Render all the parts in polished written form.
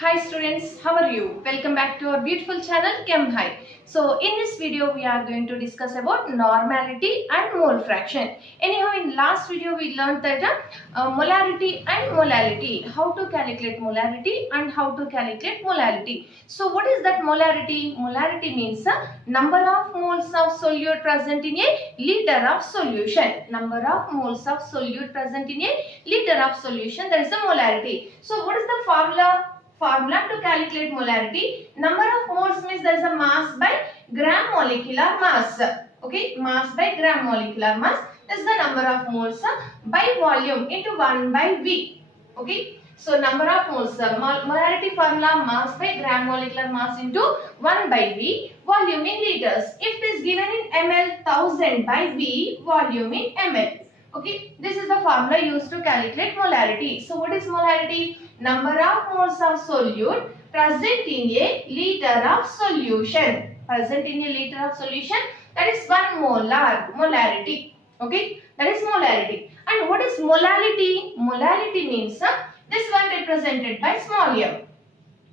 Hi students, how are you? Welcome back to our beautiful channel Chem High. So in this video we are going to discuss about normality and mole fraction. Anyhow, in last video we learned that molarity and molality, how to calculate molarity and how to calculate molality. So what is that molarity? Molarity means number of moles of solute present in a liter of solution. Number of moles of solute present in a liter of solution, that is the molarity. So what is the formula to calculate molarity? Number of moles means there is a mass by gram molecular mass. Okay, mass by gram molecular mass is the number of moles by volume into 1 by V. Okay, so number of moles, molarity formula, mass by gram molecular mass into 1 by V, volume in liters. If it is given in ml, 1000 by V, volume in ml. Okay, this is the formula used to calculate molarity. So what is molarity? Number of moles of solute present in a liter of solution. Present in a liter of solution, that is 1 molar. Molarity. Okay, that is molarity. And what is molality? Molality means this one represented by small m.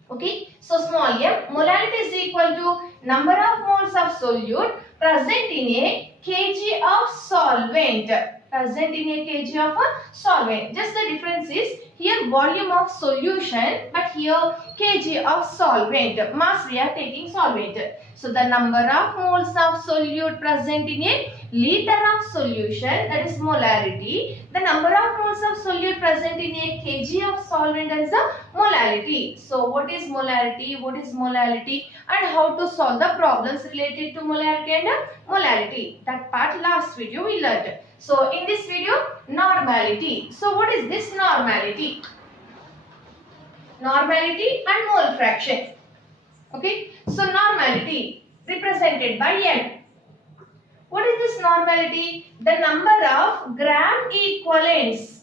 Okay, so small m, molality is equal to number of moles of solute present in a kg of solvent. Present in a kg of a solvent. Just the difference is here volume of solution, but here kg of solvent. Mass we are taking solvent. So the number of moles of solute present in a liter of solution, that is molarity. The number of moles of solute present in a kg of solvent, that is a molality. So what is molarity? What is molality? And how to solve the problems related to molarity and molality. That part last video we learned. So in this video, normality. So what is this normality? Normality and mole fraction. Okay. So normality represented by N. What is this normality? The number of gram equivalents.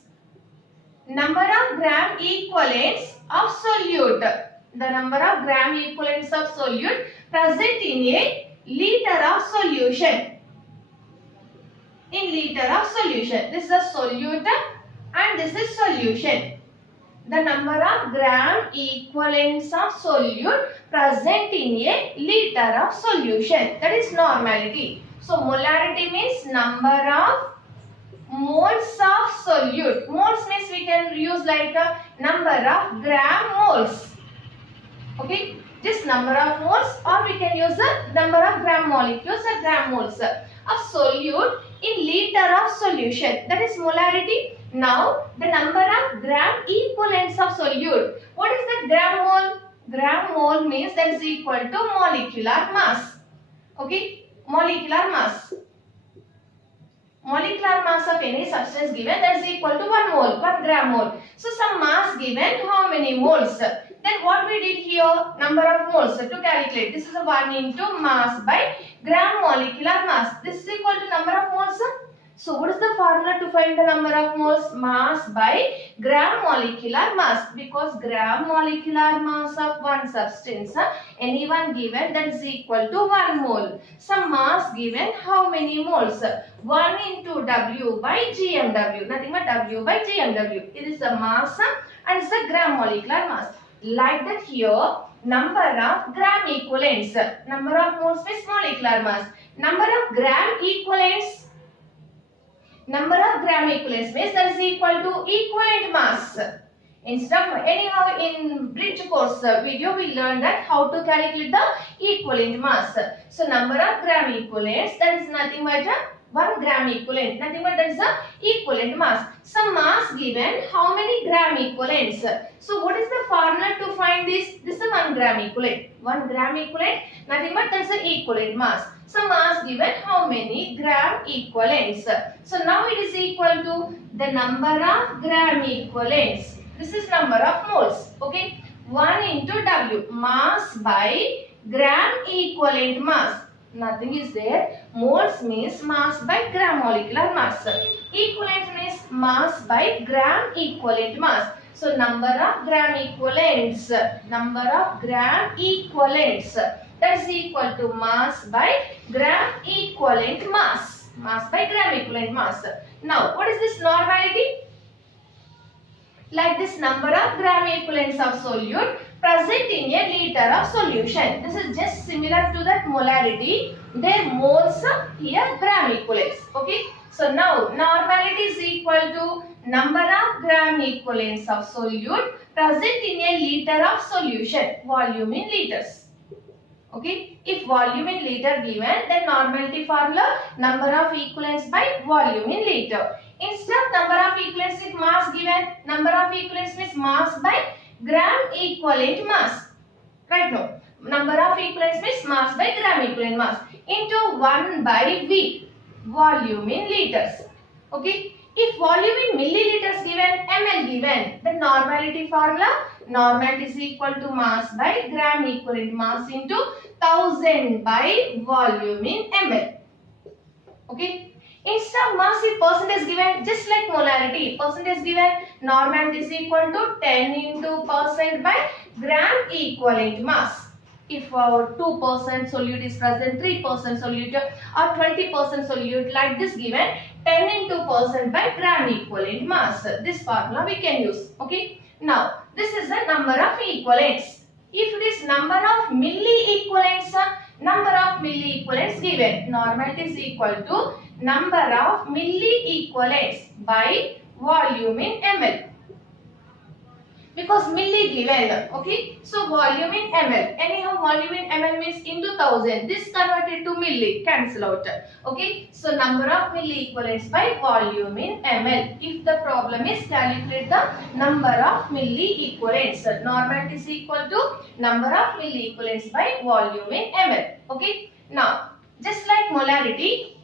Number of gram equivalents of solute. The number of gram equivalents of solute present in a liter of solution. In liter of solution. This is a solute and this is solution. The number of gram equivalents of solute present in a liter of solution. That is normality. So molarity means number of moles of solute. Moles means we can use like a number of gram moles. Okay, just number of moles, or we can use the number of gram molecules or gram moles of solute in liter of solution. That is molarity. Now the number of gram equivalents of solute. What is the gram mole? Gram mole means that is equal to molecular mass. Okay, molecular mass. Molecular mass of any substance given, that is equal to 1 mole, 1 gram mole. So some mass given, how many moles? Then what we did here, number of moles to calculate. This is 1 into mass by gram molecular mass. This is equal to number of moles. So what is the formula to find the number of moles? Mass by gram molecular mass. Because gram molecular mass of one substance, any one given, that is equal to 1 mole. Some mass given, how many moles? 1 into W by GMW. Nothing but W by GMW. It is the mass and it is the gram molecular mass. Like that here, number of gram equivalents. Number of moles means molecular mass. Number of gram equivalents. Number of gram equivalents means that is equal to equivalent mass. Instead of anyhow in bridge course video we learned that how to calculate the equivalent mass. So number of gram equivalents, that is nothing but 1 gram equivalent. Nothing but that is the equivalent mass. Some mass given, how many gram equivalents? So what is the formula to find this? This is 1 gram equivalent. 1 gram equivalent, nothing but that is the equivalent mass. Some mass given, how many gram equivalents? So now it is equal to the number of gram equivalents. This is number of moles. Okay, 1 into W, mass by gram equivalent mass. Nothing is there. Moles means mass by gram molecular mass. Equivalent means mass by gram equivalent mass. So number of gram equivalents. Number of gram equivalents. That is equal to mass by gram equivalent mass. Mass by gram equivalent mass. Now what is this normality? like this number of gram equivalents of solute present in a liter of solution. This is just similar to that molarity. Their moles here gram equivalents. Okay. So now normality is equal to number of gram equivalents of solute present in a liter of solution. Volume in liters. Okay. If volume in liter given, then normality formula number of equivalents by volume in liter. Instead of number of equivalents with mass given, number of equivalents means mass by gram equivalent mass. Right now, number of equivalents means mass by gram equivalent mass into 1 by V, volume in liters. Okay. If volume in milliliters given, ml given, then normality formula, normality is equal to mass by gram equivalent mass into 1000 by volume in ml. Okay. Instead of mass, if percentage given, just like molarity, percentage given, normality is equal to 10 into percent by gram equivalent mass. If our 2% solute is present, 3% solute or 20% solute, like this given, 10 into percent by gram equivalent mass. This formula we can use. Okay. Now, this is the number of equivalents. If it is number of milli equivalents, number of milli equivalents given, normality is equal to number of milli equivalents by volume in ml. Because milli given, okay, so volume in ml, anyhow volume in ml means into 1000, this converted to milli, cancel out, okay, so number of milli equivalents by volume in ml. If the problem is calculate the number of milli equivalents, normality is equal to number of milli equivalents by volume in ml, okay. Now, just like molarity,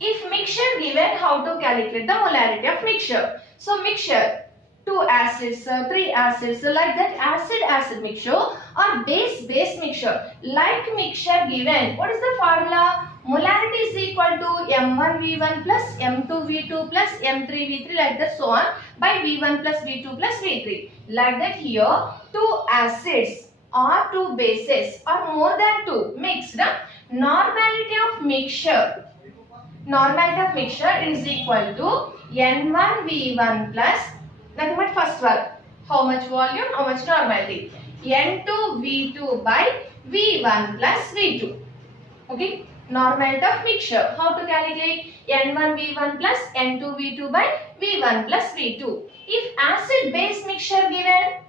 if mixture given, how to calculate the molarity of mixture? So mixture, 2 acids, 3 acids, like that acid-acid mixture or base-base mixture. Like mixture given, what is the formula? Molarity is equal to M1V1 plus M2V2 plus M3V3, like that, so on, by V1 plus V2 plus V3. Like that here, 2 acids or 2 bases or more than 2 mixed. Normality of mixture. Normality of mixture is equal to N1V1 plus, nothing but first one, how much volume, how much normality, N2V2 by V1 plus V2. Okay, normality of mixture, how to calculate? N1V1 plus N2V2 by V1 plus V2. If acid base mixture given,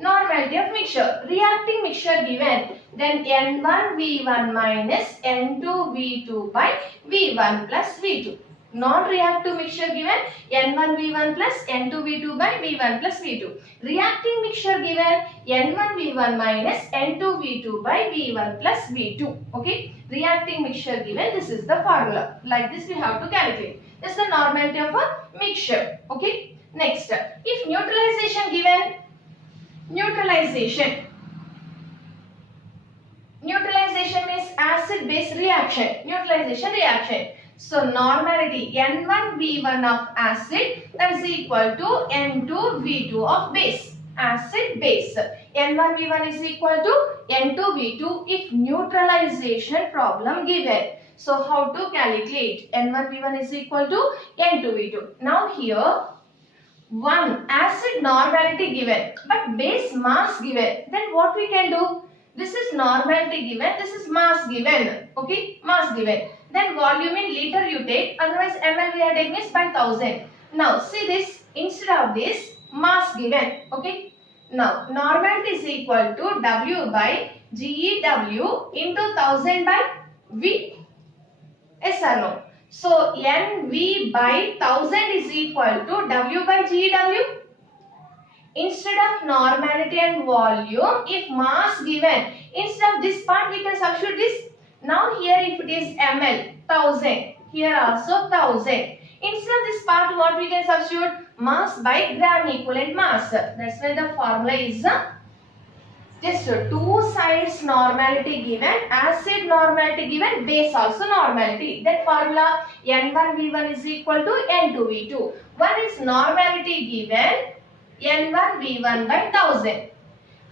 normality of mixture, reacting mixture given, then N1V1 minus N2V2 by V1 plus V2. Non-reactive mixture given, N1V1 plus N2V2 by V1 plus V2. Reacting mixture given, N1V1 minus N2V2 by V1 plus V2. Okay, reacting mixture given, this is the formula. Like this we have to calculate. This is the normality of a mixture. Okay, next, if neutralization given, neutralization means acid base reaction, neutralization reaction. So normality N1V1 of acid, that is equal to N2V2 of base, acid base. N1V1 is equal to N2V2 if neutralization problem given. So how to calculate? N1V1 is equal to N2V2. Now here, one acid normality given but base mass given, then what we can do? This is normality given, this is mass given, okay, mass given, then volume in liter you take, otherwise ml we are taking is by 1000. Now see this, instead of this, mass given, okay. Now normality is equal to W by GeW into 1000 by V, yes or no? So NV by 1000 is equal to W by GeW. Instead of normality and volume, if mass given, instead of this part we can substitute this. Now here if it is ml, 1000, here also 1000. Instead of this part, what we can substitute? Mass by gram equivalent mass. That's why the formula is just two sides normality given, acid normality given, base also normality. That formula N1V1 is equal to N2V2. One is normality given, N1V1 by 1000.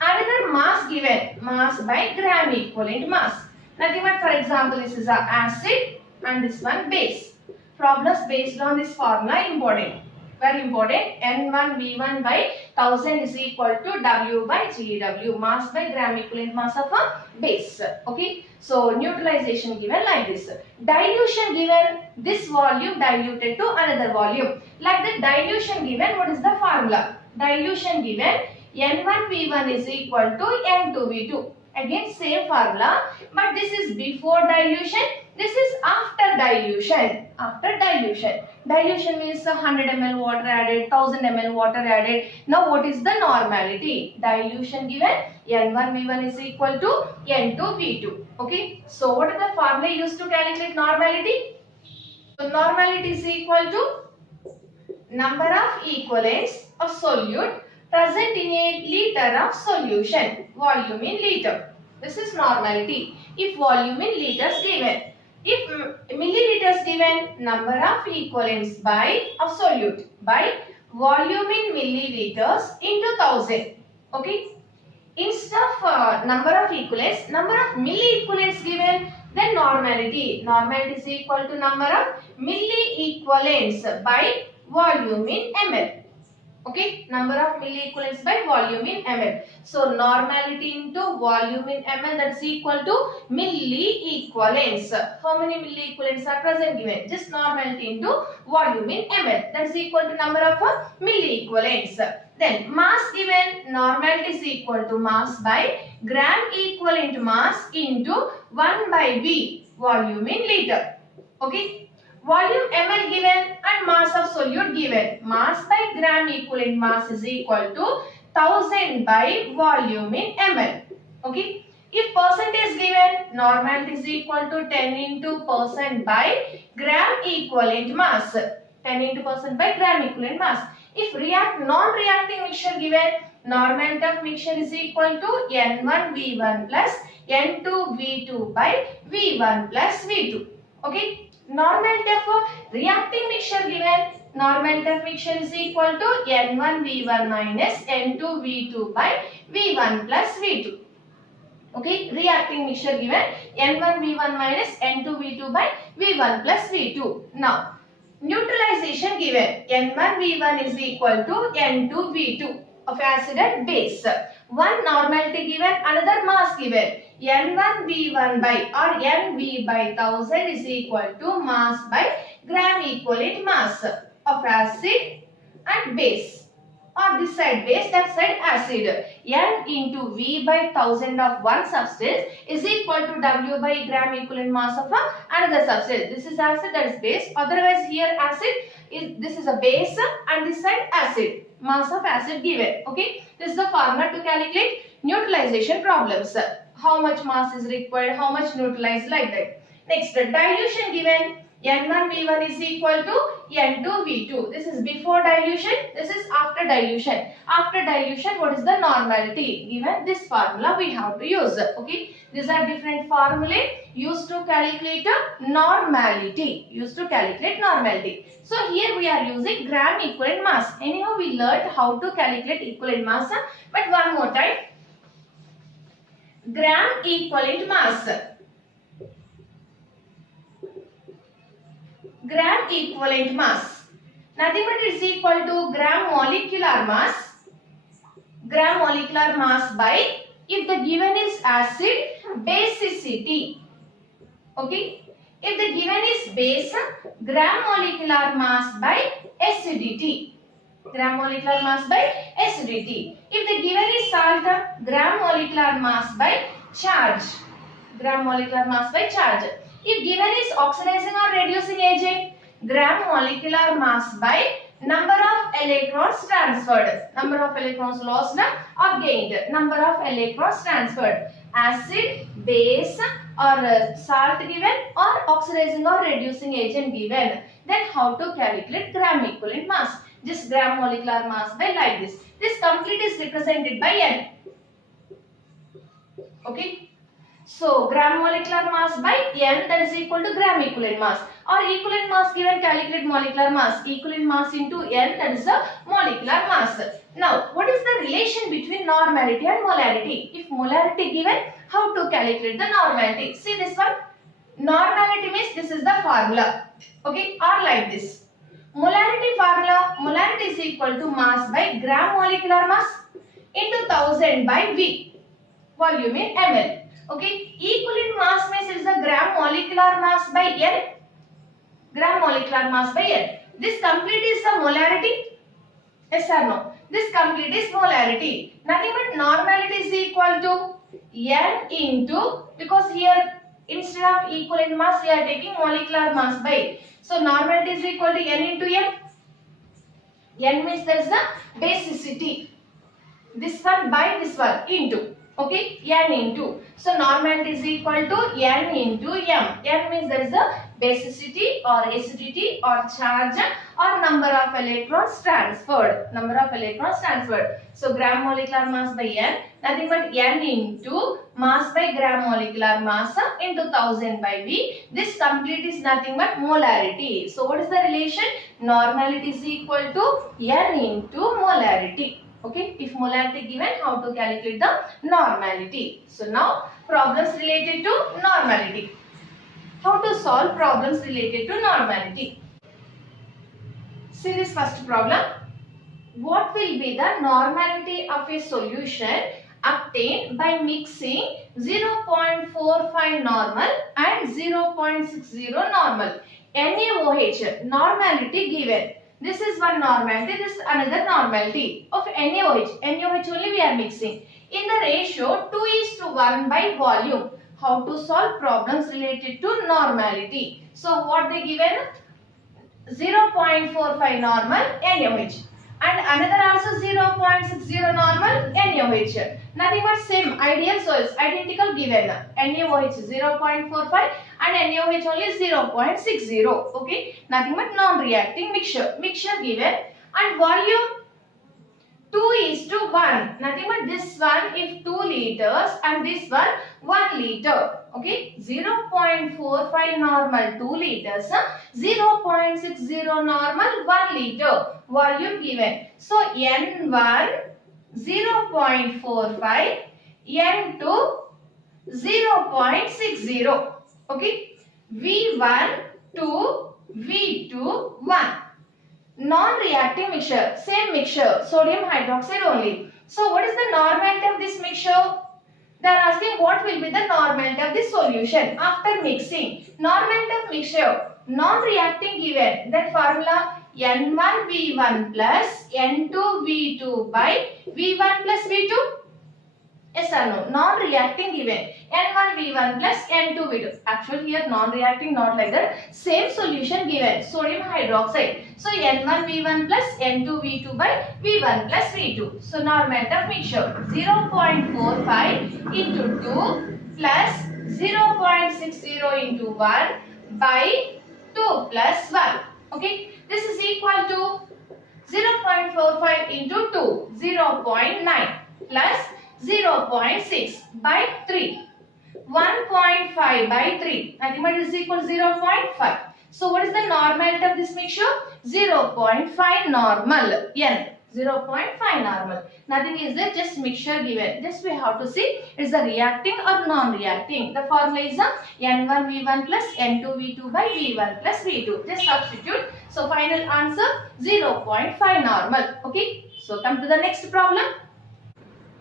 Another mass given, mass by gram equivalent mass. Nothing but, for example, this is a acid and this one base. Problems based on this formula important. Very important. N1V1 by 1000 is equal to W by GW. Mass by gram equivalent mass of a base. Okay. So neutralization given like this. Dilution given, this volume diluted to another volume. Like the dilution given, what is the formula? Dilution given, N1V1 is equal to N2V2. Again same formula, but this is before dilution, this is after dilution. After dilution. Dilution means 100 ml water added, 1000 ml water added. Now what is the normality? Dilution given, N1V1 is equal to N2V2. Okay. So what is the formula used to calculate normality? So normality is equal to number of equivalents of solute present in a liter of solution, volume in liter. This is normality. If volume in liters given, if milliliters given, number of equivalents by of solute by volume in milliliters into 1000. Okay. Instead of number of equivalents, number of milliequivalents given, then normality. Normality is equal to number of milliequivalents by volume in ml. Okay, number of milliequivalents by volume in ml. So normality into volume in ml, that's equal to milliequivalents. How many milliequivalents are present given? Just normality into volume in ml, that's equal to number of milliequivalents. Then mass given, normality is equal to mass by gram equivalent mass into 1 by V, volume in liter. Okay. Volume ml given and mass of solute given. Mass by gram equivalent mass is equal to 1000 by volume in ml. Okay. If percentage given, normality is equal to 10 into percent by gram equivalent mass. 10 into percent by gram equivalent mass. If non-reacting mixture given, normality of mixture is equal to N1V1 plus N2V2 by V1 plus V2. Okay. Normality of reacting mixture given, normality of mixture is equal to N1V1 minus N2V2 by V1 plus V2. Okay, reacting mixture given, N1V1 minus N2V2 by V1 plus V2. Now, neutralization given, N1V1 is equal to N2V2 of acid and base. One normality given, another mass given. N1V1 by or NV by 1000 is equal to mass by gram equivalent mass of acid and base. Or this side base, that side acid. N into V by 1000 of one substance is equal to W by gram equivalent mass of another substance. This is acid, that is base. Otherwise here acid, this is a base and this side acid. Mass of acid given. Okay. This is the formula to calculate neutralization problems. How much mass is required, how much neutralized, like that. Next, dilution given, N1V1 is equal to N2V2. This is before dilution, this is after dilution. After dilution, what is the normality? Given this formula we have to use. Okay, these are different formulae used to calculate normality. So here we are using gram equivalent mass. Anyhow, we learned how to calculate equivalent mass. But one more time. Gram equivalent mass. Gram equivalent mass. Nothing but it is equal to gram molecular mass. Gram molecular mass by, if the given is acid, basicity. Okay. If the given is base, gram molecular mass by acidity. Gram molecular mass by acidity. If the given is salt, gram molecular mass by charge. Gram molecular mass by charge. If given is oxidizing or reducing agent, gram molecular mass by number of electrons transferred. Number of electrons lost or gained. Number of electrons transferred. Acid, base or salt given or oxidizing or reducing agent given. Then how to calculate gram equivalent mass? Just gram molecular mass by like this. This complete is represented by N. Okay. So gram molecular mass by N, that is equal to gram equivalent mass. Or equivalent mass given, calculate molecular mass. Equivalent mass into N, that is the molecular mass. Now, what is the relation between normality and molarity? If molarity given, how to calculate the normality? See this one. Normality means this is the formula. Okay, or like this. Molarity formula, molarity is equal to mass by gram molecular mass into 1000 by V, volume in ml. Okay, equivalent mass means is the gram molecular mass by N, gram molecular mass by N. This complete is the molarity, yes or no? This complete is molarity. Nothing but normality is equal to N into, because here instead of equivalent mass we are taking molecular mass by. So normality is equal to N into M. N means there is the basicity. This one by this one into. Okay, N into. So normality is equal to N into M. M means there is a basicity or acidity or charge or number of electrons transferred. Number of electrons transferred. So gram molecular mass by N, nothing but N into mass by gram molecular mass into 1000 by V. This complete is nothing but molarity. So what is the relation? Normality is equal to N into molarity. Okay, if molarity given, how to calculate the normality. So now problems related to normality. How to solve problems related to normality. See this first problem. What will be the normality of a solution obtained by mixing 0.45 normal and 0.60 normal? NaOH, normality given. This is one normality, this is another normality of NaOH. NaOH only we are mixing. In the ratio 2:1 by volume. How to solve problems related to normality? So what they given? 0.45 normal NaOH. And another also 0.60 normal NaOH. Nothing but same ideal source, identical given. NaOH 0.45 and NaOH only 0.60. Okay, nothing but non-reacting mixture. Mixture given and volume 2:1. Nothing but this one if 2 liters and this one 1 liter. Okay, 0.45 normal 2 liters, 0.60 normal 1 liter. Volume given. So N1 0.45, N2 0.60. Okay, V1 2, V2 1. Non-reacting mixture, same mixture, sodium hydroxide only. So what is the normality of this mixture? They are asking what will be the normality of this solution after mixing. Normality of mixture, non-reacting given, then formula N1V1 plus N2V2 by V1 plus V2. Yes or no? Non-reacting given. N1V1 plus N2V2. Actually here non-reacting not like that. Same solution given. Sodium hydroxide. So N1V1 plus N2V2 by V1 plus V2. So normality of mixture 0.45 into 2 plus 0.60 into 1 by 2 plus 1. Okay. This is equal to 0.45 into 2. 0.9 plus 0.6 by 3. 1.5 by 3. Nothing but is equal to 0.5. So what is the normality of this mixture? 0.5 normal. N. 0.5 normal. Nothing is there, just mixture given. Just we have to see is the reacting or non-reacting. The formula is N1V1 plus N2V2 by V1 plus V2. Just substitute. So final answer 0.5 normal. Okay. So come to the next problem.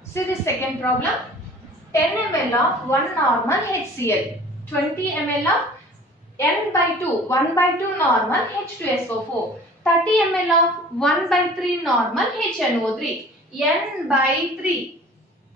See the second problem. 10 ml of 1 normal HCl, 20 ml of N by 2, 1 by 2 normal H2SO4, 30 ml of 1 by 3 normal HNO3, N by 3,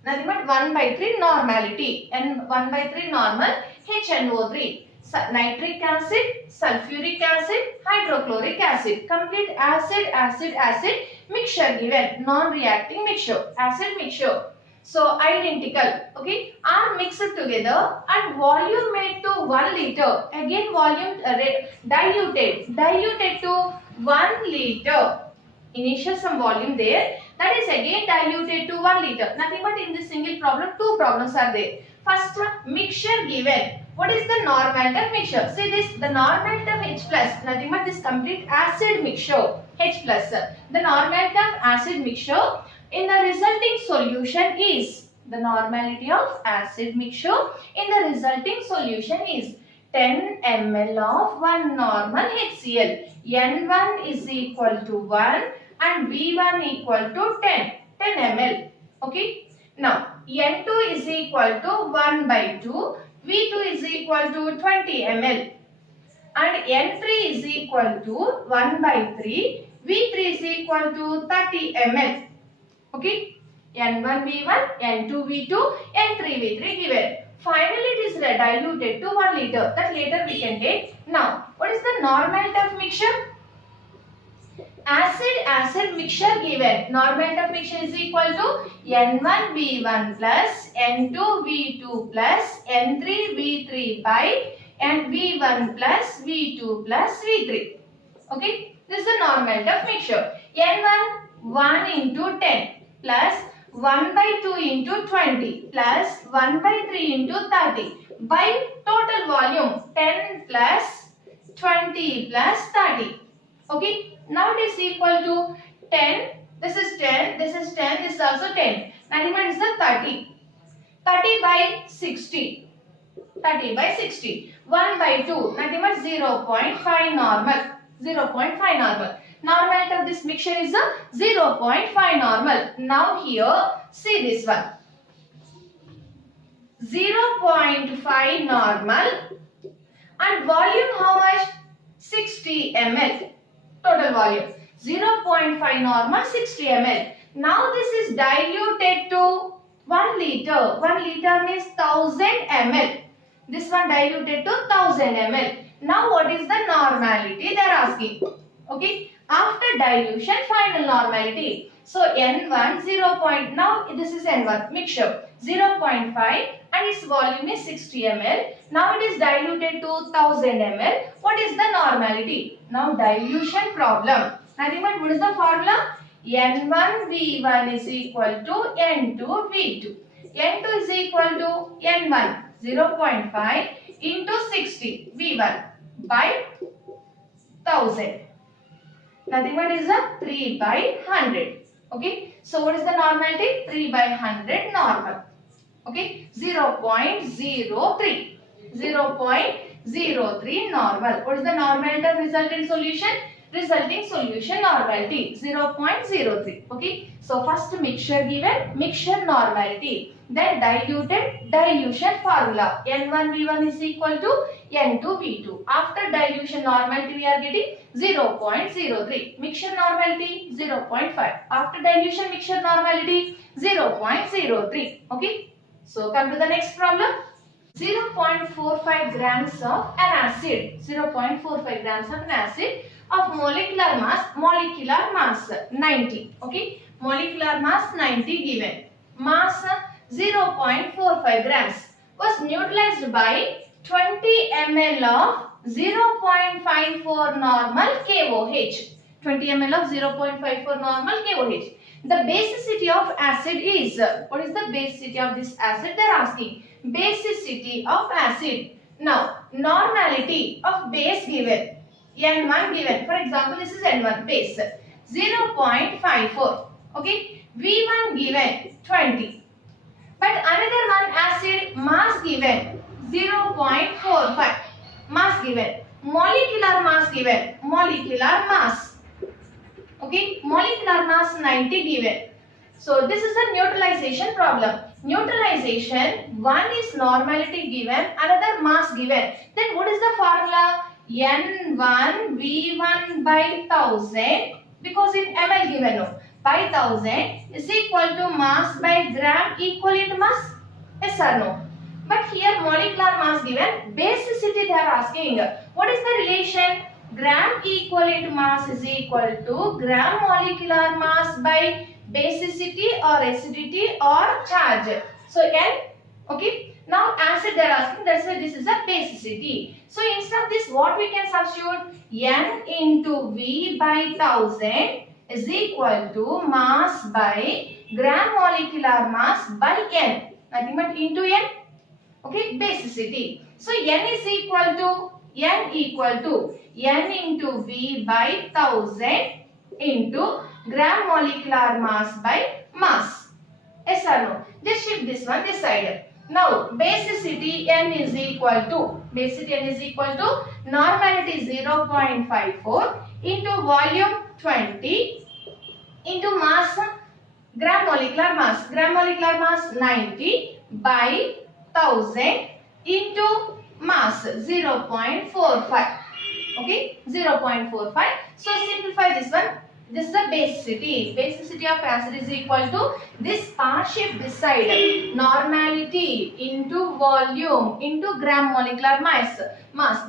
nothing but 1 by 3 normality, N 1 by 3 normal HNO3, nitric acid, sulfuric acid, hydrochloric acid, complete acid mixture given, non-reacting mixture, acid mixture. So identical, okay, are mixed together and volume made to 1 liter. Again volume diluted to 1 liter. Initial some volume there, that is again diluted to 1 liter. Nothing but in this single problem, two problems are there. First mixture given. What is the normality of mixture? See this, the normality of H plus, nothing but this complete acid mixture, H plus. The normality of acid mixture in the resulting solution is, the normality of acid mixture in the resulting solution is 10 ml of 1 normal HCl. N1 is equal to 1 and V1 equal to 10 ml. Okay. Now N2 is equal to 1 by 2. V2 is equal to 20 ml. And N3 is equal to 1 by 3. V3 is equal to 30 ml. Okay. N1 V1, N2 V2, N3 V3 given. Finally, it is diluted to 1 liter. That later we can take. Now, what is the normality of mixture? Acid mixture given. Normality of mixture is equal to N1 V1 plus N2 V2 plus N3 V3 by and V1 plus V2 plus V3. Okay, this is the normality of mixture. N1 1 into 10 plus 1 by 2 into 20 plus 1 by 3 into 30 by total volume 10 plus 20 plus 30. Okay, now it is equal to 10. This is 10, this is 10, this is also 10. Now what is the 30? 30 by 60. 30 by 60. 1 by 2. Nothing but 0.5 normal. 0.5 normal. Normality of this mixture is a 0.5 normal. Now here, see this one. 0.5 normal and volume how much? 60 ml. Total volume. 0.5 normal, 60 ml. Now this is diluted to 1 liter. 1 liter means 1000 ml. This one diluted to 1000 ml. Now what is the normality they are asking? Okay. After dilution, final normality. So N1 0. Now this is N1 mixture 0.5 and its volume is 60 ml. Now it is diluted to 1000 ml. What is the normality? Now dilution problem. Nothing but what is the formula? N1 V1 is equal to N2 V2. N2 is equal to N1 0.5 into 60 V1 by 1000. Nothing but is a 3 by 100. Okay. So what is the normality? 3 by 100 normal. Okay. 0.03. 0.03 normal. What is the normality of resultant solution? Resulting solution normality 0.03. Okay. So first mixture given, mixture normality. Then diluted, dilution formula. N1 V1 is equal to N2 V2. After dilution normality we are getting 0.03. Mixture normality 0.5. After dilution mixture normality 0.03. Okay. So come to the next problem. 0.45 grams of an acid. 0.45 grams of an acid of molecular mass 90. Okay. Molecular mass 90 given. Mass 0.45 grams was neutralized by 20 ml of 0.54 normal KOH. 20 ml of 0.54 normal KOH. The basicity of acid is, what is the basicity of this acid? They are asking. Basicity of acid. Now, normality of base given. N1 given. For example, this is N1 base. 0.54. Okay. V1 given 20. But another one acid mass given 0.45. Mass given. Molecular mass given. Molecular mass. Okay. Molecular mass 90 given. So this is a neutralization problem. Neutralization, one is normality given, another mass given. Then what is the formula? N1 V1 by 1000, because in ml given no, by 1000 is equal to mass by gram equivalent mass. Yes or no? But here molecular mass given, basicity they are asking. What is the relation? Gram equivalent mass is equal to gram molecular mass by basicity or acidity or charge. So N, okay. Now acid they are asking, that's why this is a basicity. So instead of this, what we can substitute? N into V by 1000 is equal to mass by gram molecular mass by N. Nothing but into N. Okay, basicity. So N is equal to N into V by 1000 into gram molecular mass by mass. Yes or no? Just shift this one this side. Now basicity n is equal to normality 0.54 into volume 20 into mass, gram molecular mass 90 by 1000 into mass 0.45. Okay, 0.45. So simplify this one. This is the basicity. Basicity of acid is equal to this part shift this side. Normality into volume into gram molecular mass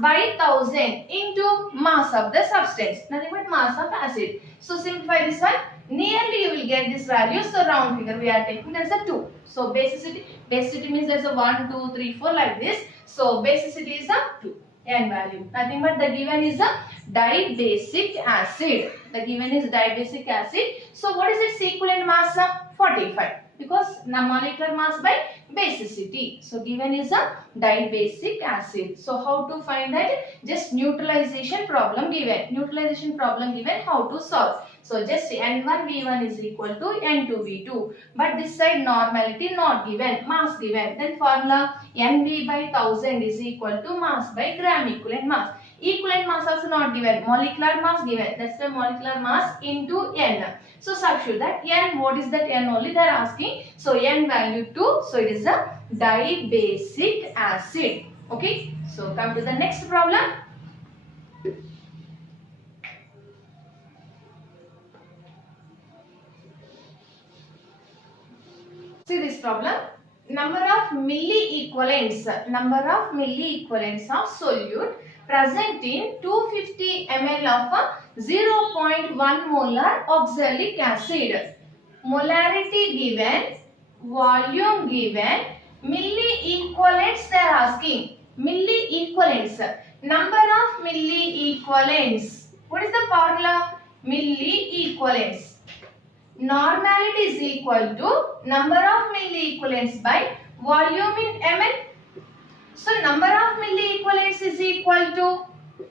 by 1000 into mass of the substance. Nothing but mass of acid. So simplify this one. Nearly you will get this value. So round figure we are taking as a 2. So basicity means there's a 1, 2, 3, 4 like this. So basicity is a 2. N value. Nothing but the given is a dibasic acid. The given is dibasic acid. So what is its equivalent mass? 45. Because molecular mass by basicity. So given is a dibasic acid. So how to find that? Just neutralization problem given. Neutralization problem given. How to solve? So just N1V1 is equal to N2V2. But this side normality not given. Mass given. Then formula NV by 1000 is equal to mass by gram equivalent mass. Equivalent mass also not given. Molecular mass given. That's the molecular mass into N. So substitute that N. What is that N only they are asking. So N value 2. So it is a dibasic acid. Okay. So come to the next problem. See this problem. Number of milli equivalents of solute present in 250 ml of 0.1 molar oxalic acid. Molarity given, volume given, milli equivalents they are asking. Milli equivalents. Number of milli equivalents. What is the formula? Milli equivalents. Normality is equal to number of milli equivalents by volume in ml. So number of milli equivalents is equal to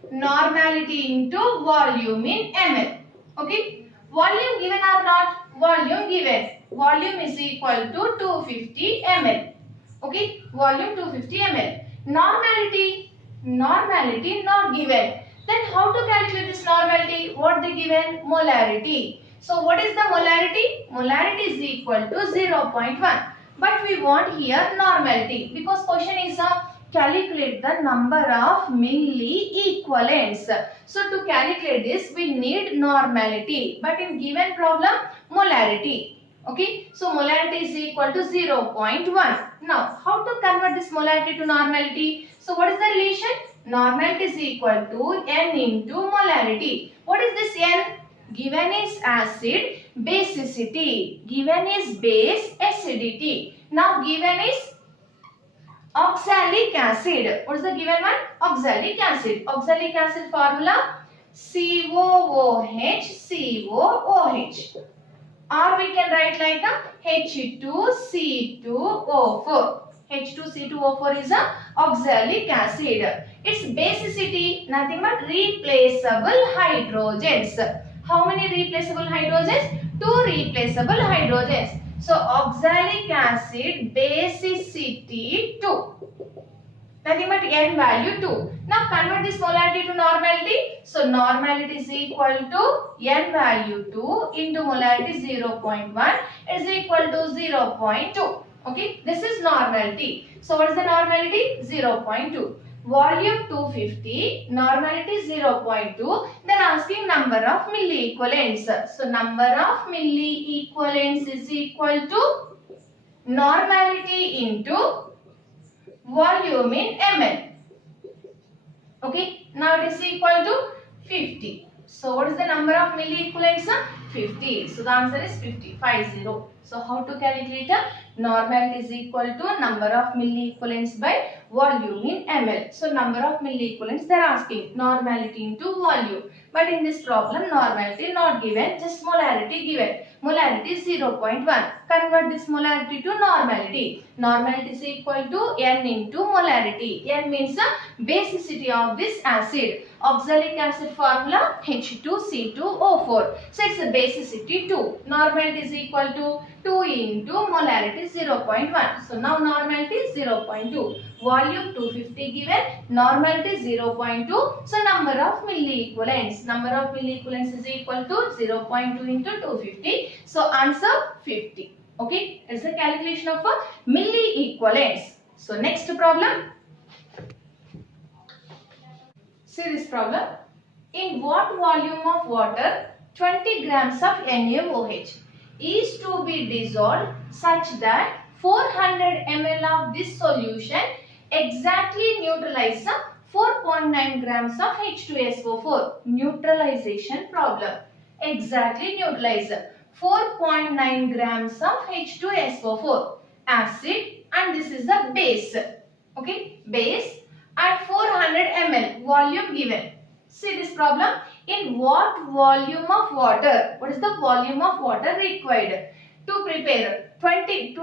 normality into volume in ml. Okay. Volume given or not? Volume given. Volume is equal to 250 ml. Okay. Volume 250 ml. Normality not given. Then how to calculate this normality? What they given? Molarity. So what is the molarity? Molarity is equal to 0.1. But we want here normality because question is calculate the number of milli equivalents. So to calculate this we need normality. But in given problem molarity. Okay. So molarity is equal to 0.1. Now how to convert this molarity to normality? So what is the relation? Normality is equal to N into molarity. What is this N? Given is acid, basicity. Given is base, acidity. Now given is oxalic acid. What is the given one? Oxalic acid. Oxalic acid formula COOH, COOH. Or we can write like a H2C2O4. H2C2O4 is a oxalic acid. Its basicity nothing but replaceable hydrogens. How many replaceable hydrogens? 2 replaceable hydrogens. So oxalic acid basicity 2. Nothing but N value 2. Now convert this molarity to normality. So normality is equal to N value 2 into molarity 0.1 is equal to 0.2. Okay, this is normality. So what is the normality? 0.2. Volume 250, normality 0.2. Then asking number of milli equivalents. So number of milli equivalents is equal to normality into volume in ml. Okay, now it is equal to 50. So what is the number of milli equivalents? 50. So the answer is 50. 50. So how to calculate a normality is equal to number of milli equivalents by volume in ml. So number of milli equivalents they are asking normality into volume. But in this problem normality not given, just molarity given. Molarity is 0.1. Convert this molarity to normality. Normality is equal to N into molarity. N means the basicity of this acid. Oxalic acid formula H2C2O4. So its basicity 2. Normality is equal to 2 into molarity 0.1. So now normality is 0.2. Volume 250 given. Normality 0.2. So number of milliequivalents. Number of milliequivalents is equal to 0.2 into 250. So answer 50. Okay. It's the calculation of a milliequivalents. So next problem. See this problem. In what volume of water 20 grams of NaOH is to be dissolved such that 400 ml of this solution exactly neutralizes 4.9 grams of H2SO4. Neutralization problem. Exactly neutralize 4.9 grams of H2SO4. Acid, and this is the base. Okay, base at 400 ml volume given. See this problem. In what volume of water? What is the volume of water required to prepare 20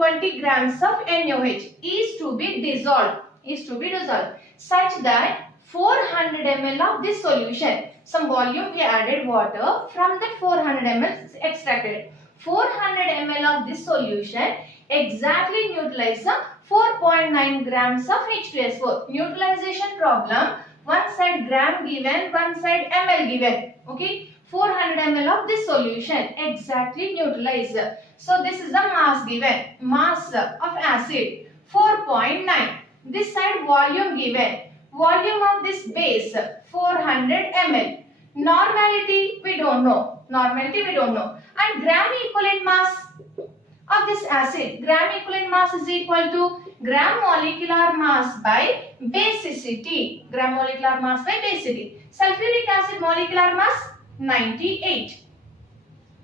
grams of NaOH is to be dissolved. Such that 400 ml of this solution. Some volume we added water, from that 400 ml is extracted. 400 ml of this solution exactly neutralize 4.9 grams of H2SO4. Neutralization problem. One side gram given, one side ml given. Okay. 400 ml of this solution exactly neutralize. So this is the mass given. Mass of acid 4.9. This side volume given. Volume of this base 400 ml. Normality we don't know. And gram equivalent mass of this acid. Gram equivalent mass is equal to gram molecular mass by basicity. Sulfuric acid molecular mass 98.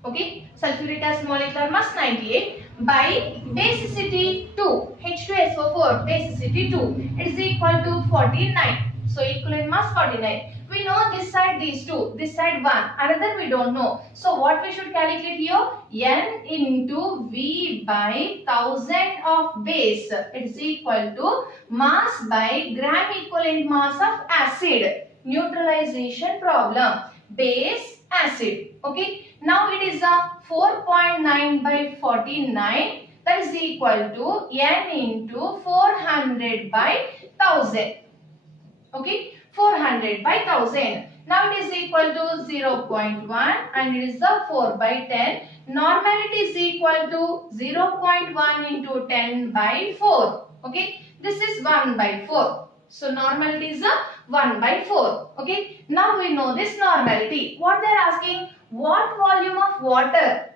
Okay, sulfuric acid molecular mass 98 by basicity 2. H2SO4 basicity 2. It is equal to 49. So equivalent mass 49. We know this side these two, this side 1, another we don't know. So what we should calculate here? N into V by 1000 of base. It is equal to mass by gram equivalent mass of acid. Neutralization problem. Base acid. Okay. Now it is a 4.9 by 49. That is equal to N into 400 by 1000. Okay. 400 by 1000. Now it is equal to 0.1 and it is the 4 by 10. Normality is equal to 0.1 into 10 by 4. Okay. This is 1 by 4. So normality is a 1 by 4. Okay. Now we know this normality. What they are asking? What volume of water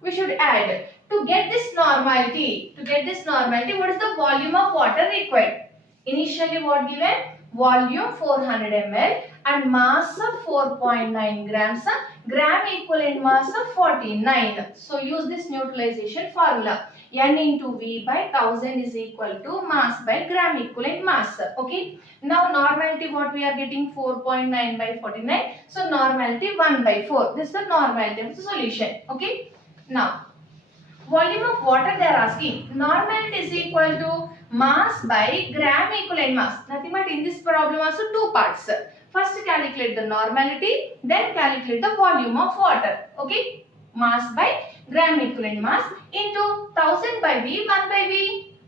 we should add to get this normality? What is the volume of water required? Initially what given? Volume 400 ml and mass of 4.9 grams, gram equivalent mass of 49. So use this neutralization formula. N into V by 1000 is equal to mass by gram equivalent mass. Okay. Now normality what we are getting? 4.9 by 49. So normality 1 by 4. This is the normality of the solution. Okay. Now volume of water they are asking. Normality is equal to mass by gram equivalent mass. Nothing but in this problem also two parts. First calculate the normality, then calculate the volume of water. Okay. Mass by gram equivalent mass into 1000 by V, 1 by V.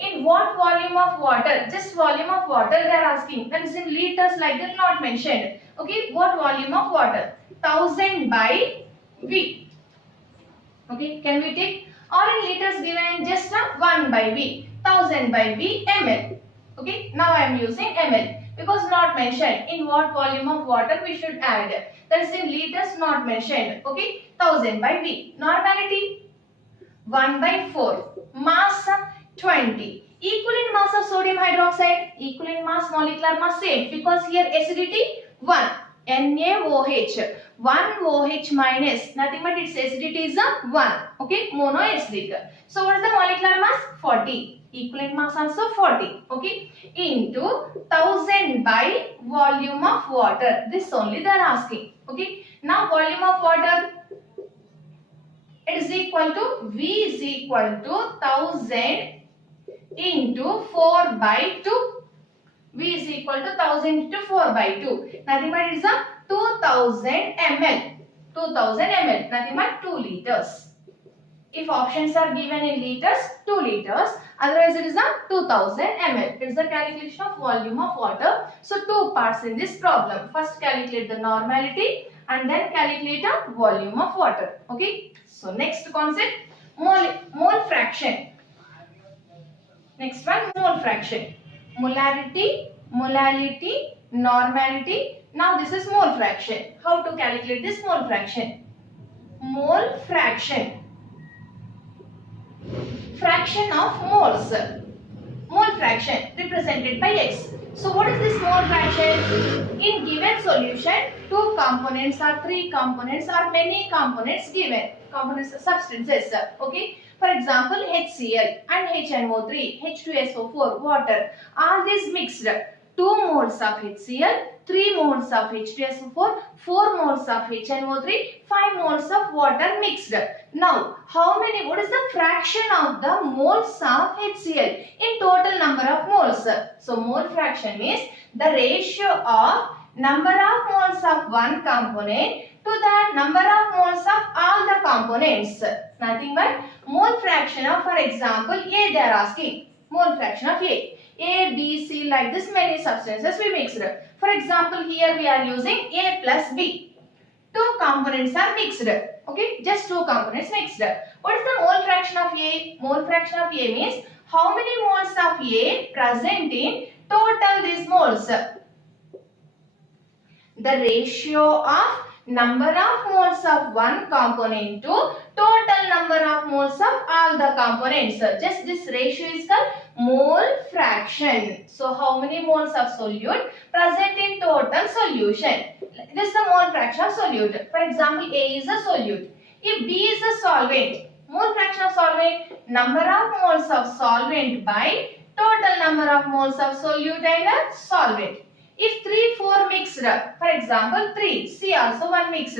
In what volume of water? Just volume of water they are asking. That is in liters like that, not mentioned. Okay. What volume of water? 1000 by V. Okay, can we take? Or in liters given, just 1 by V. 1000 by V ml. Okay, now I am using ml because not mentioned in what volume of water we should add. That is in liters, not mentioned. Okay, 1000 by V. Normality 1 by 4. Mass 20. Equivalent mass of sodium hydroxide. Equivalent mass, molecular mass same because here acidity 1. NaOH. 1 OH minus, nothing but its acidity is 1. Okay, monoacidic. So what is the molecular mass? 40. Equivalent mass also 40. Okay, into 1000 by volume of water. This only they are asking. Okay, now volume of water, it is equal to V is equal to 1000 into 4 by 2. V is equal to 1000 into 4 by 2. Nothing but it is a 2000 ml. 2000 ml. Nothing but 2 liters. If options are given in liters, 2 liters. Otherwise, it is a 2000 ml. It is the calculation of volume of water. So, two parts in this problem. First, calculate the normality and then calculate a volume of water. Okay. So, next concept, mole fraction. Next one, mole fraction. Molarity, molality, normality. Now, this is mole fraction. How to calculate this mole fraction? Mole fraction. Fraction of moles. Mole fraction represented by x. So what is this mole fraction? In given solution, 2 components or 3 components or many components given. Components substances. Okay. For example, HCl and HNO3, H2SO4, water. All these mixed. 2 moles of HCl, 3 moles of H2SO4, 4 moles of HNO3, 5 moles of water mixed. Now, what is the fraction of the moles of HCl in total number of moles? So, mole fraction means the ratio of number of moles of one component to the number of moles of all the components. Nothing but mole fraction of, for example, A they are asking. Mole fraction of A, B, C, like this many substances we mixed. For example, here we are using A plus B. 2 components are mixed. Okay, just 2 components mixed. What is the mole fraction of A? Mole fraction of A means how many moles of A present in total these moles. The ratio of number of moles of one component to total number of moles of all the components. Just this ratio is called mole fraction. So, how many moles of solute present in total solution? This is the mole fraction of solute. For example, A is a solute. If B is a solvent, mole fraction of solvent, number of moles of solvent by total number of moles of solute and a solvent. If 3, 4 mixed, for example 3, C also 1 mixed,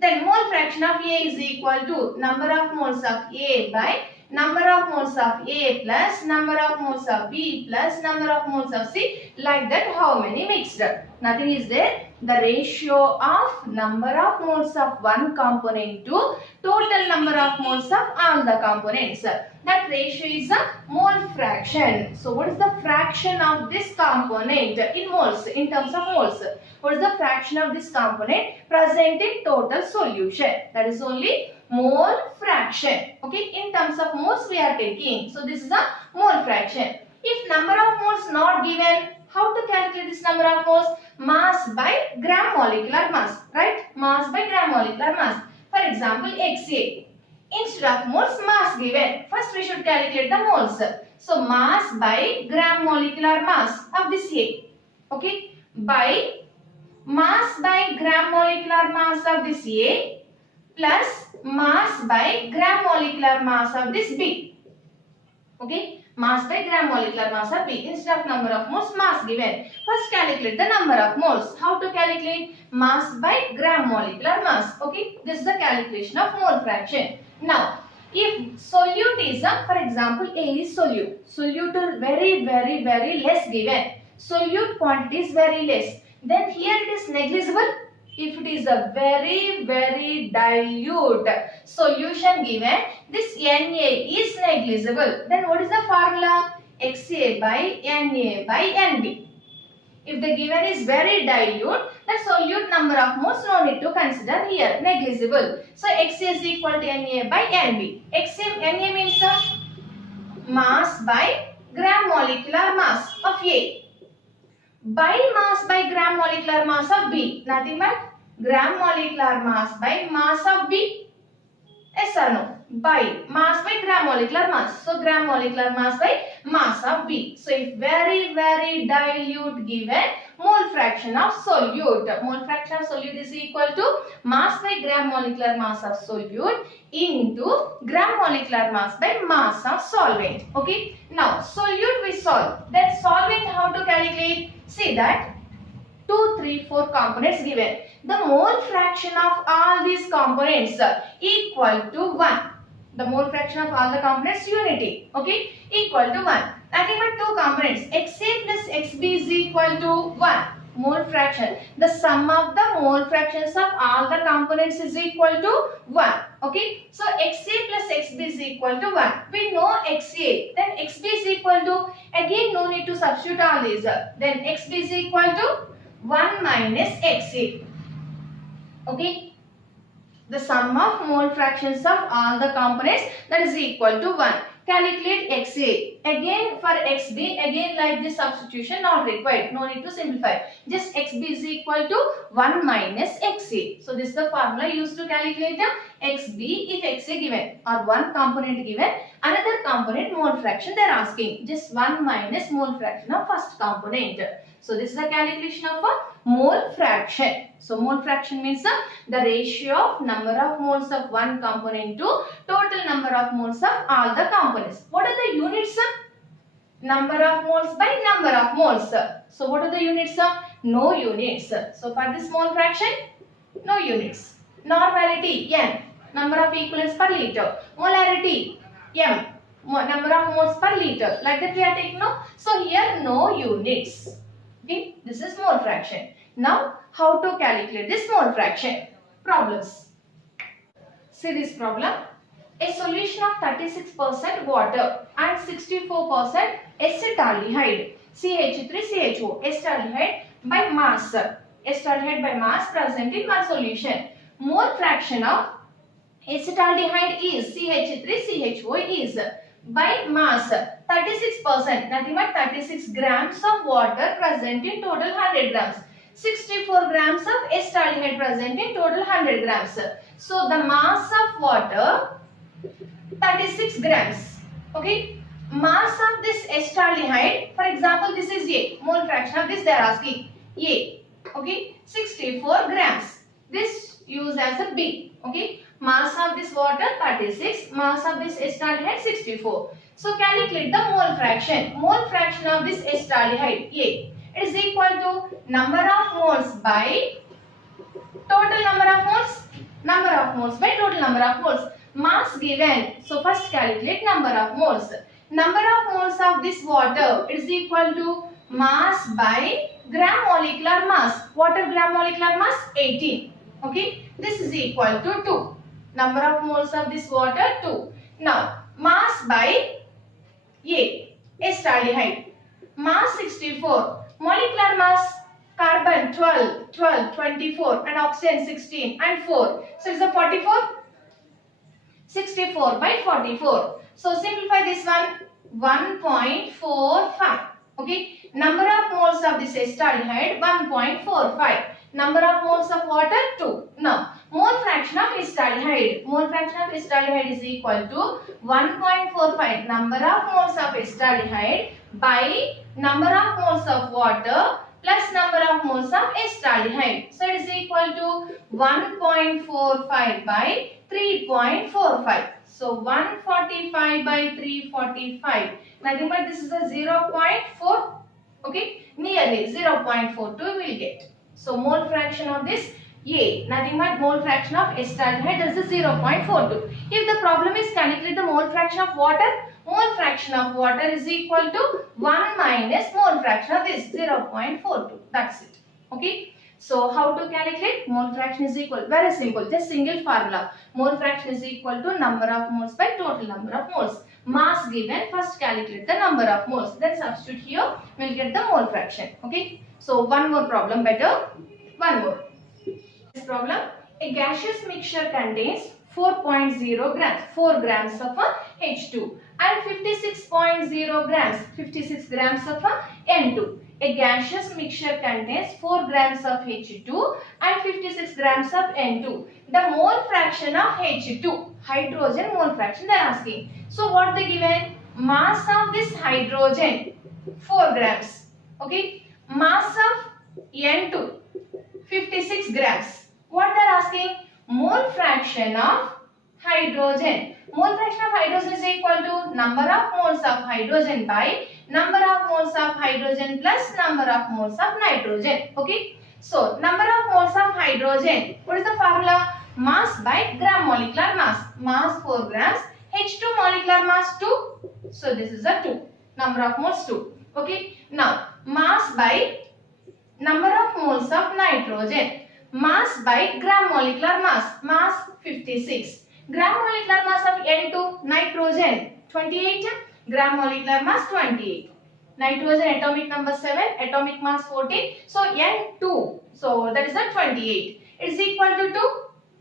then mole fraction of A is equal to number of moles of A by number of moles of A plus number of moles of B plus number of moles of C. Like that, how many mixed? Nothing is there. The ratio of number of moles of one component to total number of moles of all the components. That ratio is a mole fraction. So, what is the fraction of this component in moles, in terms of moles? What is the fraction of this component present in total solution? That is only mole fraction. Okay, in terms of moles we are taking. So, this is a mole fraction. If number of moles not given, how to calculate this number of moles? Mass by gram molecular mass, right? Mass by gram molecular mass. For example, XA. Instead of moles, mass given. First we should calculate the moles. So, mass by gram molecular mass of this A. Okay? By mass by gram molecular mass of this A plus mass by gram molecular mass of this B. Okay? Mass by gram molecular mass of B. Instead of number of moles, mass given. First calculate the number of moles. How to calculate? Mass by gram molecular mass. Okay? This is the calculation of mole fraction. Now, if solute is for example, A is solute. Solute is very less given. Solute quantity is very less. Then here it is negligible. If it is a very dilute solution given, this Na is negligible. Then what is the formula? Xa by Na by Nb. If the given is very dilute, the solute number of moles no need to consider here, negligible. So Xa is equal to Na by Nb. Na means mass by gram molecular mass of A by mass by gram molecular mass of B. Nothing but gram molecular mass by mass of B. Yes or no? By mass by gram molecular mass. So gram molecular mass by mass of B. So if very dilute given, mole fraction of solute. Mole fraction of solute is equal to mass by gram molecular mass of solute into gram molecular mass by mass of solvent. Okay. Now solute we solve. Then solvent how to calculate? See that 2, 3, 4 components given. The mole fraction of all these components equal to 1. The mole fraction of all the components unity. Okay. Equal to 1. Nothing but two components. XA plus XB is equal to 1. Mole fraction. The sum of the mole fractions of all the components is equal to 1. Okay. So XA plus XB is equal to 1. We know XA. Then XB is equal to, again no need to substitute all these. Then XB is equal to 1 minus XA. Okay. The sum of mole fractions of all the components, that is equal to 1. Calculate XA. Again for XB, again like this substitution not required. No need to simplify. Just XB is equal to 1 minus XA. So this is the formula used to calculate the XB if XA given or one component given, another component mole fraction they are asking. Just 1 minus mole fraction of first component. So this is the calculation of a mole fraction. So mole fraction means the ratio of number of moles of one component to total number of moles of all the components. What are the units? Number of moles by number of moles. So what are the units? No units. So for this mole fraction, no units. Normality N, number of equivalents per liter. Molarity M, number of moles per liter. Like that we are taking no. So here no units. Okay, this is mole fraction. Now how to calculate this mole fraction? Problems. See this problem. A solution of 36% water and 64% acetaldehyde CH3CHO acetaldehyde by mass. Acetaldehyde by mass present in one solution. Mole fraction of acetaldehyde is CH3CHO is by mass 36%, nothing but 36 grams of water present in total 100 grams. 64 grams of acetaldehyde present in total 100 grams. So the mass of water 36 grams. Okay. Mass of this acetaldehyde, for example, this is A. Mole fraction of this they are asking. A. Okay. 64 grams. This use as a B. Okay. Mass of this water 36. Mass of this acetaldehyde 64. So calculate the mole fraction. Mole fraction of this acetaldehyde A. It is equal to number of moles by total number of moles. Number of moles by total number of moles. Mass given. So first calculate number of moles. Number of moles of this water is equal to mass by gram molecular mass. Water gram molecular mass 18. Okay. This is equal to 2. Number of moles of this water 2. Now mass by A. Acetaldehyde. Mass 64. Molecular mass carbon 12, 24 and oxygen 16 and 4. So it's a 44. 64 by 44. So simplify this one. 1.45. Okay. Number of moles of this acetaldehyde 1.45. Number of moles of water 2. Now mole fraction of acetaldehyde. Mole fraction of acetaldehyde is equal to 1.45. Number of moles of acetaldehyde by number of moles of water plus number of moles of acetaldehyde. So it is equal to 1.45 by 3.45. So 145 by 345. Nothing but this is a 0.4. Okay, nearly 0.42 we will get. So mole fraction of this A, nothing but mole fraction of acetaldehyde, that is 0.42. If the problem is calculate the mole fraction of water, mole fraction of water is equal to 1 minus mole fraction of this 0.42. That's it. Okay. So how to calculate? Mole fraction is equal. Very simple. Just single formula. Mole fraction is equal to number of moles by total number of moles. Mass given. First calculate the number of moles. Then substitute here. We will get the mole fraction. Okay. So one more problem better. One more. This problem. A gaseous mixture contains 4.0 grams. 4 grams of H2 and 56.0 grams. 56 grams of N2. A gaseous mixture contains 4 grams of H2 and 56 grams of N2. The mole fraction of H2, hydrogen mole fraction they are asking. So what they given? Mass of this hydrogen 4 grams. Okay. Mass of N2 56 grams. What they are asking? Mole fraction of hydrogen. Mole fraction of hydrogen is equal to number of moles of hydrogen by number of moles of hydrogen plus number of moles of nitrogen. Okay. So number of moles of hydrogen. What is the formula? Mass by gram molecular mass. Mass 4 grams. H2 molecular mass 2. So this is a 2. number of moles 2. Okay. Now mass by number of moles of nitrogen. Mass by gram molecular mass. Mass 56. Gram molecular mass of N2, nitrogen 28. Gram molecular mass 28. Nitrogen atomic number 7, atomic mass 14. So N2. So that is the 28. It is equal to 2.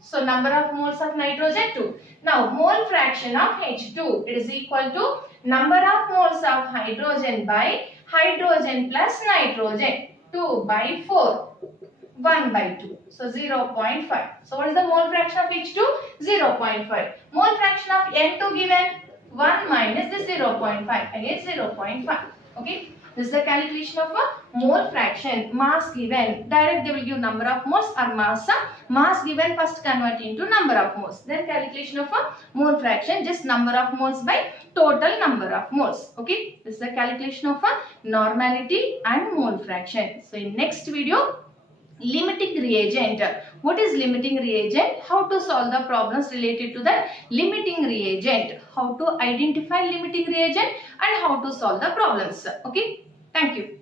So number of moles of nitrogen 2. Now mole fraction of H2. It is equal to number of moles of hydrogen by hydrogen plus nitrogen. 2 by 4. 1 by 2. So 0.5. So what is the mole fraction of H2? 0.5. Mole fraction of N2 given 1 minus the 0.5. Again 0.5. Okay. This is the calculation of a mole fraction. Mass given. Direct they will give number of moles or mass. Mass given first convert into number of moles. Then calculation of a mole fraction. Just number of moles by total number of moles. Okay. This is the calculation of a normality and mole fraction. So in next video, limiting reagent. What is limiting reagent? How to solve the problems related to the limiting reagent. How to identify limiting reagent and how to solve the problems. Okay. Thank you.